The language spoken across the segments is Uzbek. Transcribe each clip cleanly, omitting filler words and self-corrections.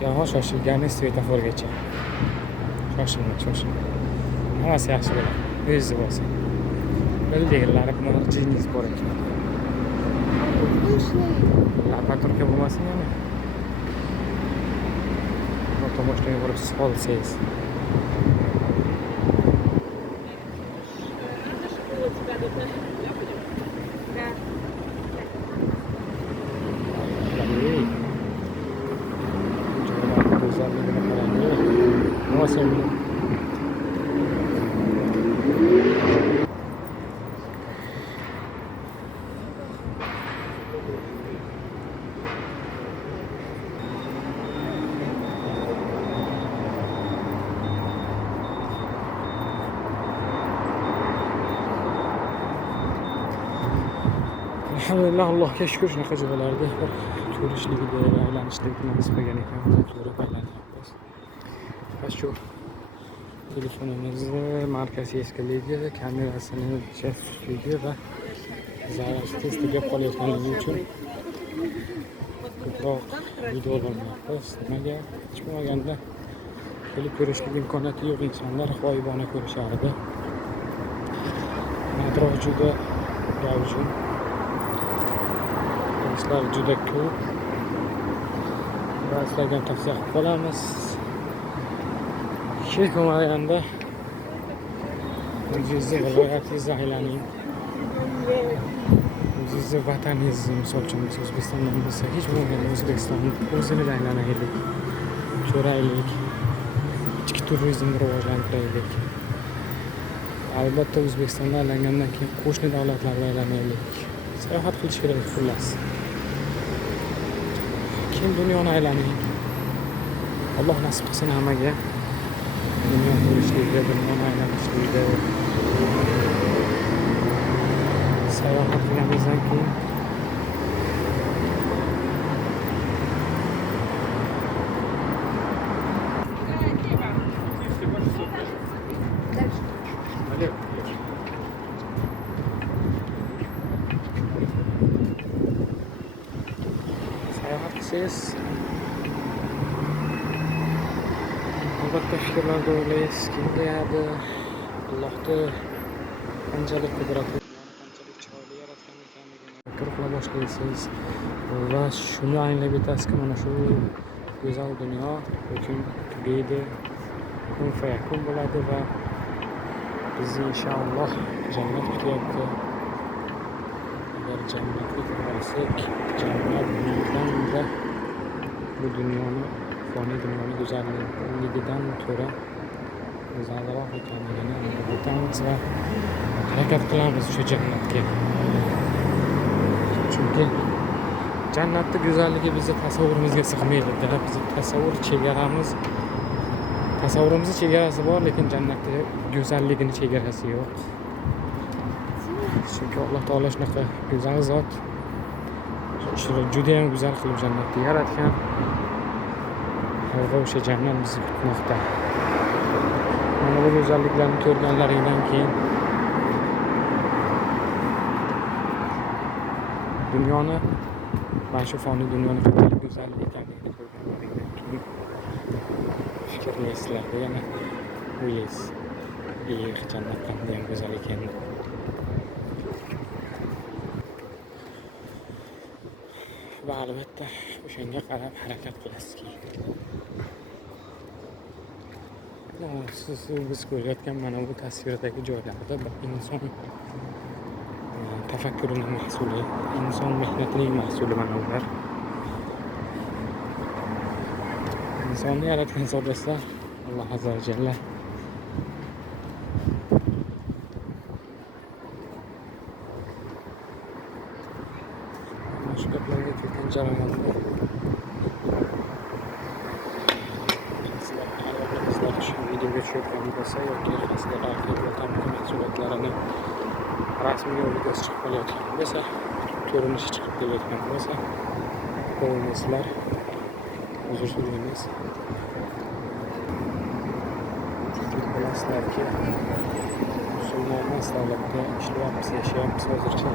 Havo shoshilgani svetoforgacha. Shoshilma. Hammasi yaxshi bo'ladi. O'zi bo'lsin. Bildinglar, bunaqa jinniz bor ekan. Lapaturka bo'lmasin yana. Tomoshaga borib solsangiz. Alhamdulillah, Allohga shukr, shunaqa joylarda turishligida, aylanishlikni nasib qilgan ekan. To'g'ri aylanyapmiz. Va shu telefonimizni markasi eskiligi, kamerasini sustligi va zararsiz tezligi qolayotganligi uchun ko'proq videolar olyapmiz. Nimaga? Hech bo'lmaganda kelib ko'rishlik imkoniyati yo'q insonlar g'oyibona ko'rishardi. Atrof juda gavjum. Juda ko'p. Va sizlarga tavsiya qilib qolamiz. Hech bo'lmaganda o'zingizni viloyatingizni aylaning. O'zingizni vataningizni, misol uchun O'zbekistondan bo'lsa, hech bo'lmaganda O'zbekistonni o'zini aylanaylik, ko'raylik, ichki turizmni rivojlantiraylik. Albatta O'zbekistonda aylangandan keyin qo'shni davlatlarga aylanaylik. Sayohat qilish kerak xullas. Keyin dunyoni aylaning. Alloh nasib qilsin hammaga. Dunyo ko'rishlikda, dunyoni aylanishlikda. Sayohat qilganimizdan keyin siz albatta fikrlarda o'ylaysiz, kim deyadi, Allohni qanchalik qudratli, qanchalik chiroyli yaratgan ekanligini qila boshlaysiz va shuni anglab yetasizki, mana shu go'zal dunyo uchun tugaydi, kun fayakun bo'ladi va bizni inshaalloh jannat kutyapti. Agar jannatga kirsak, jannat bundan bu dunyoni, foniy dunyoni go'zalligidan ko'ra go'zalroq ekanligini aytamiz va harakat qilamiz shu jannatga. Chunki jannatni go'zalligi bizni tasavvurimizga sig'maydi. Bizni tasavvurimizni chegarasi bor, lekin jannatda go'zalligining chegarasi yo'q. Chunki Alloh taolo shunaqa go'zal zot, juda ham go'zal qilib jannatni yaratgan. Va o'sha jannat bizni kutmoqda. Mana bu go'zalliklarni ko'rganlaringdan keyin dunyoni, mana shu foniy dunyoni qanchalik go'zal ekanligini ko'rganlaringdan keyin fikrlaysizlar, yana o'ylaysiz, jannat qanday ham go'zal ekan. Va albatta o'shanga qarab harakat qilasizki, biz ko'rayotgan mana bu tasvirdagi joylarda bir inson tafakkurining mahsuli, inson mehnatining mahsuli mana ular. Insonni yaratgan zot esa Alloh azza va jalla. Shu gaplarga kelgan jarayonda shu videoga tushayotgan bo'lsa yoki sizlar arxiv ta'mirlash mahsulotlarini rasmiy videosi chiqib qolayotgan bo'lsa, ko'rinishi chiqib kelayotgan bo'lsa, qo'ymasizlar, uzr so'raymiz. Bilasizlarki, musulmon davlatda ishlayapmiz, yashayapmiz hozircha.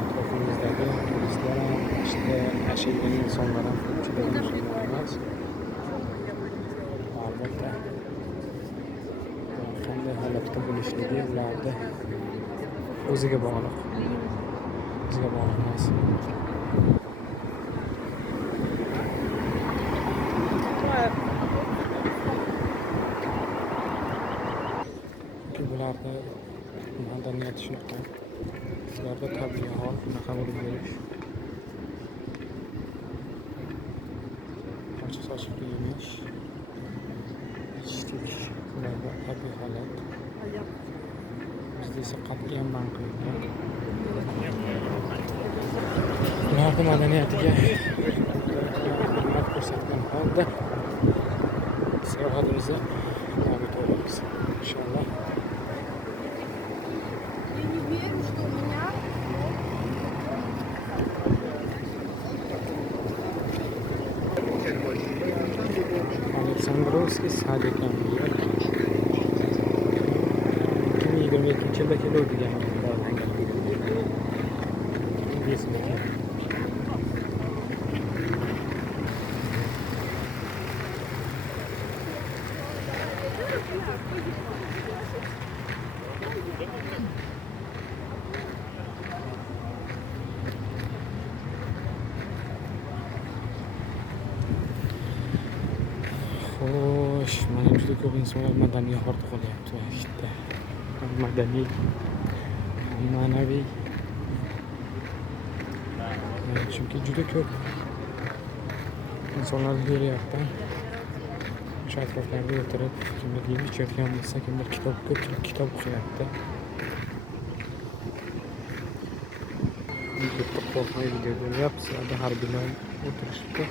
Atrofimizdagi turistlar ham işte yashaydigan insonlar ham juda musulmon emas. Albatta qanday holatda bo'lishligi ularni o'ziga bog'liq. Bizga bog'liq emas. Bularni madaniyati shunaqa. Sizlarda tabiiy hol bunaqa bo'lib yurish. Ochiq-sochiq kiyinish. Ichishlik ularda tabiiy holat. Bizda esa qat'iyan man qilingan. Ularni madaniyatiga hurmat ko'rsatgan holda sayohatimizni davom ettiramiz. Inshaalloh. Aleksandrovskiy sadiq ham yer. 2022-yilda keluvdigan xo'sh, mana juda ko'p insonlar madaniy hordiq qolyapti vaqtda. Madaniy, ma'naviy. Chunki juda ko'p insonlar yo'lyapti. O'sha atroflarda o'tirib, kimdir yeb ichayotgan bo'lsa, kimdir ko'pchilik kitob o'qiyapti. Bitta qo'rqmay video bo'lyapti, sizlarda harbiylar o'tirishibdi.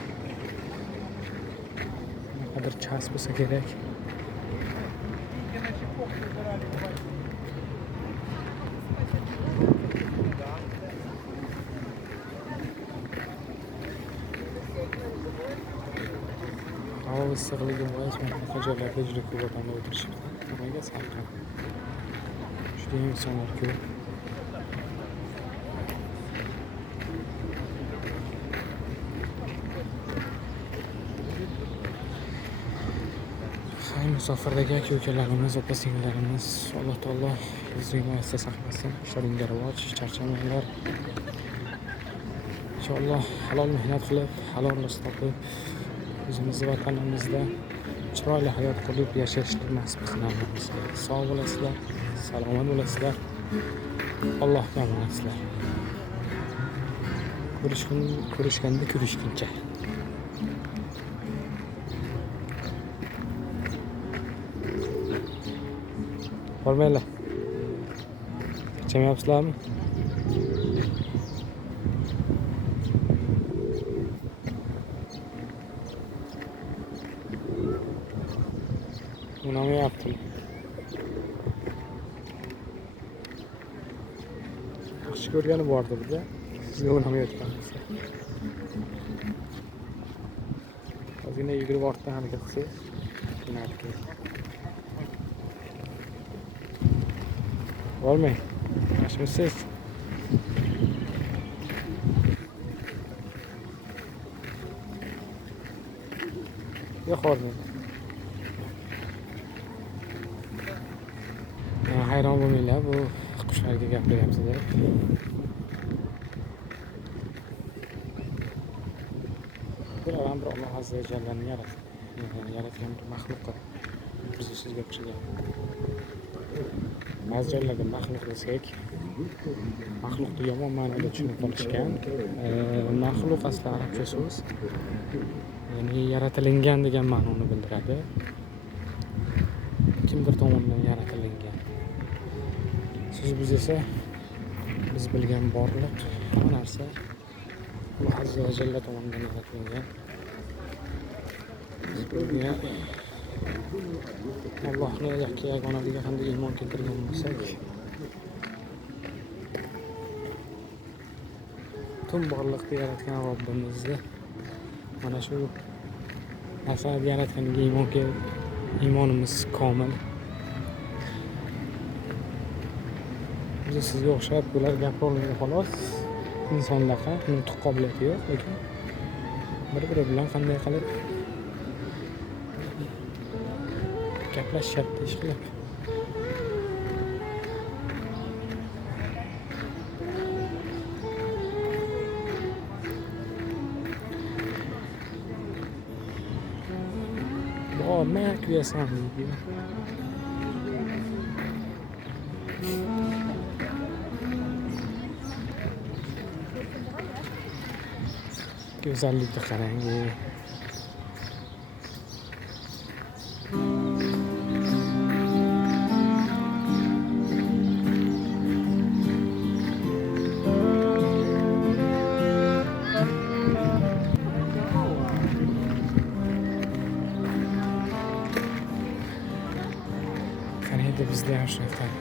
Qadar chas bo'lsa kerak. Havo issiqligi bois bunaqa joylarda juda ko'p odamlar o'tirishibdi. Nimaga salqin? Juda insonlar ko'p. Musofirdagi aka-ukalarimiz, opa-singillarimiz, Alloh taolo bizning oyista saqlasin. Ishlaringga rivoj, charchamanglar. Inshaalloh halol mehnat qilib, halol rizq topib, o'zimizni vatanimizda chiroyli hayot qurib yashashni nasib qilamiz. Sog' bo'lasizlar, salomat bo'lasizlar. Allohga omonatlar. Ko'rishganda ko'rishguncha. Hormaylar. Ichamayapsizlarmi? Unamayaptimi? Yaxshi ko'rgani bordi bizda. Sizga unamayotganmiz. Ozgina yugurib ortdan harakat qilsangiz, unardi. Olmay. Yaxshimisiz? Yo'q, hormay. Hayron bo'lmanglar, bu qushlarga gapiryapsiz deb. Bular ham bir Alloh azza va jallaning yaratgan bir maxluqqa bizni sizga o'xshagan. Ba'zi joylarda maxluq desak, maxluqni yomon ma'noda tushunib qolishgan. Maxluq asli arabcha so'z, ya'ni yaratilgan degan ma'noni bildiradi. Kimdir tomonidan yaratilgan. Siz biz esa biz bilgan borliq hamma narsa Alloh azza va jalla tomonidan yaratilgan. Bizga Allohning yagonaligiga qanday iymon keltirgan bo'lsak, butun borliqni yaratgan Robbimizni mana shu narsalarni yaratganiga iymonimiz komil. Biz sizga o'xshab bular gapirolmaydi xolos. insondaqa nutq qobiliyati yo'q, lekin bir-biri bilan qanday qilib gaplashishyapti ishqilib. Vad märkliga samlingar. Güzellikle karangi. Kanada bizde yaşayan.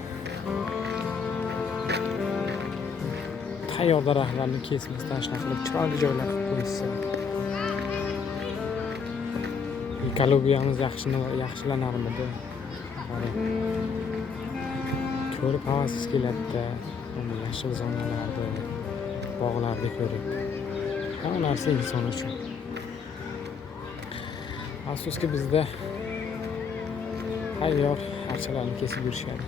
Tayyor daraxtlarni kesmasdan shunaqa qilib chiroyli joylar qilib qo'yishsa, ekologiyamiz yaxshilanarmidi? Ko'rib havasiz keladi-da, uni yashil zonalarni, bog'larni ko'rib. Hamma narsa inson uchun. Afsuski bizda tayyor archalarni kesib yurishadi.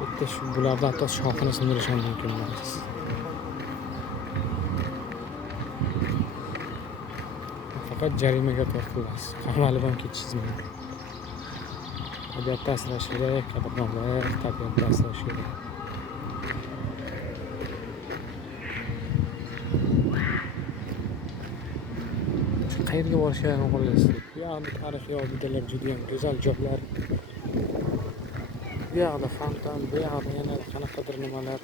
Bitta shu bularda hatto shoxini sindirish ham mumkin emas. Faqat jarimaga tortilasiz. Qamalib ham ketishingiz mumkin. Tabiatda asrash kerak, qadrdonlar, tabiatda asrash kerak. Qayerga borishga qo'yasiz? Bu yoqda tarixiy obidalar juda ham go'zal joylar. Bu yoqda fontan, bu yoqda yana qanaqadir nimalar.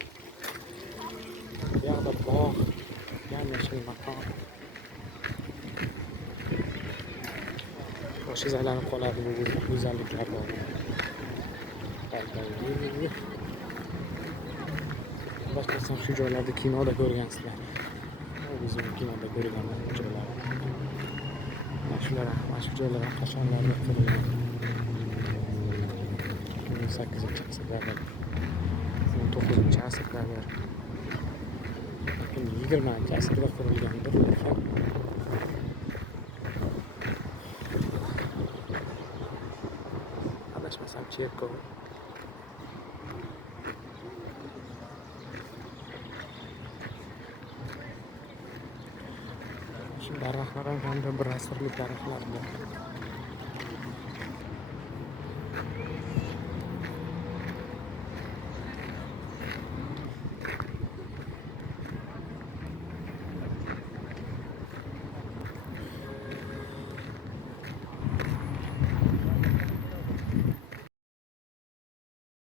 Bu yoqda bog', yam-yashil makon. Boshingiz aylanib qoladi bu go'zalliklar bor. Boshqasam shu joylarda kinoda ko'rgansizlar. O'zim kinoda ko'rganman bu joylarni. Mana shu joylar qachonlarda qurilgan? 18-asrlarda, 19-asrlarda, 20-asrda qurilgandir. Adashmasam cherkov. Shu daraxtlar ham bir asrlik daraxtlar bor.